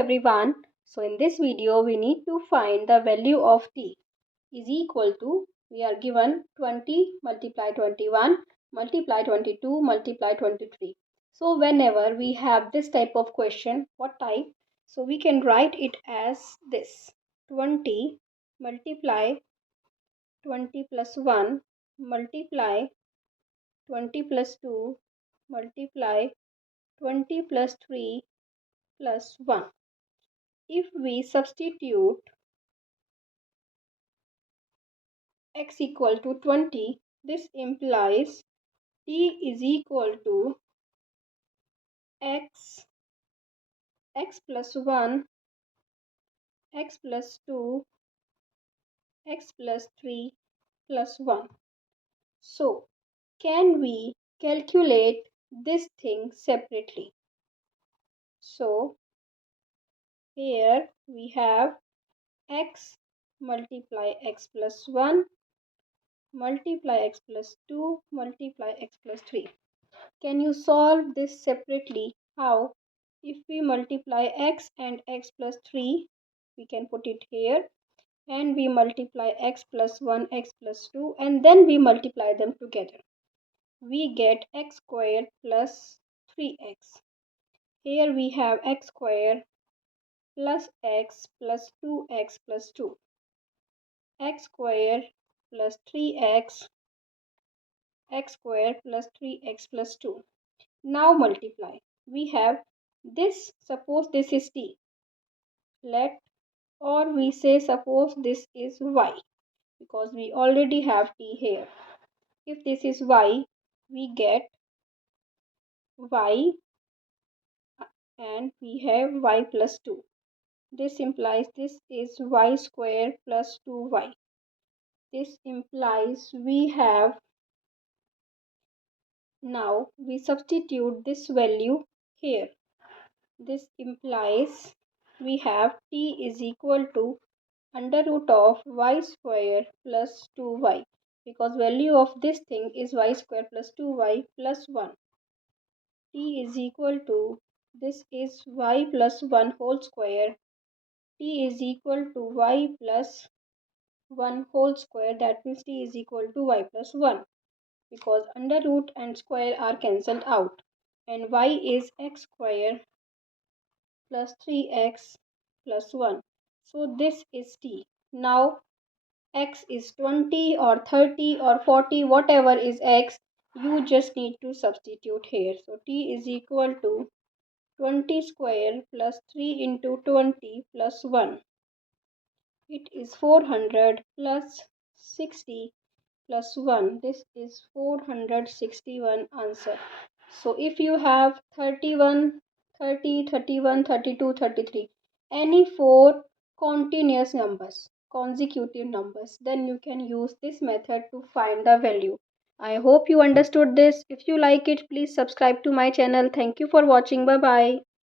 everyone. So in this video we need to find the value of t is equal to, we are given 20 multiply 21 multiply 22 multiply 23. So whenever we have this type of question, what type? So we can write it as this: 20 multiply 20 plus 1 multiply 20 plus 2 multiply 20 plus 3 plus 1. If we substitute x equal to 20, this implies t is equal to x plus 1, x plus 2, x plus 3 plus 1. So, can we calculate this thing separately? So, here we have x multiply x plus 1 multiply x plus 2 multiply x plus 3. Can you solve this separately? How? If we multiply x and x plus 3, we can put it here, and we multiply x plus 1, x plus 2, and then we multiply them together. We get x squared plus 3x. Here we have x squared plus x plus 2x plus 2. X squared plus 3x, x squared plus 3x plus 2. Now multiply. We have this, suppose this is t, or we say suppose this is y, because we already have t here. If this is y, we get y and we have y plus 2. This implies this is y square plus 2y. This implies we have, now we substitute this value here. This implies we have t is equal to under root of y square plus 2y, because value of this thing is y square plus 2y plus 1. T is equal to, this is y plus 1 whole square. T is equal to y plus 1 whole square, that means t is equal to y plus 1, because under root and square are cancelled out, and y is x square plus 3x plus 1. So this is t. Now x is 20 or 30 or 40, whatever is x, you just need to substitute here. So t is equal to 20 square plus 3 into 20 plus 1. It is 400 plus 60 plus 1. This is 461 answer. So if you have 31, 30, 31, 32, 33, any 4 continuous numbers, consecutive numbers, then you can use this method to find the value. I hope you understood this. If you like it, please subscribe to my channel. Thank you for watching. Bye bye.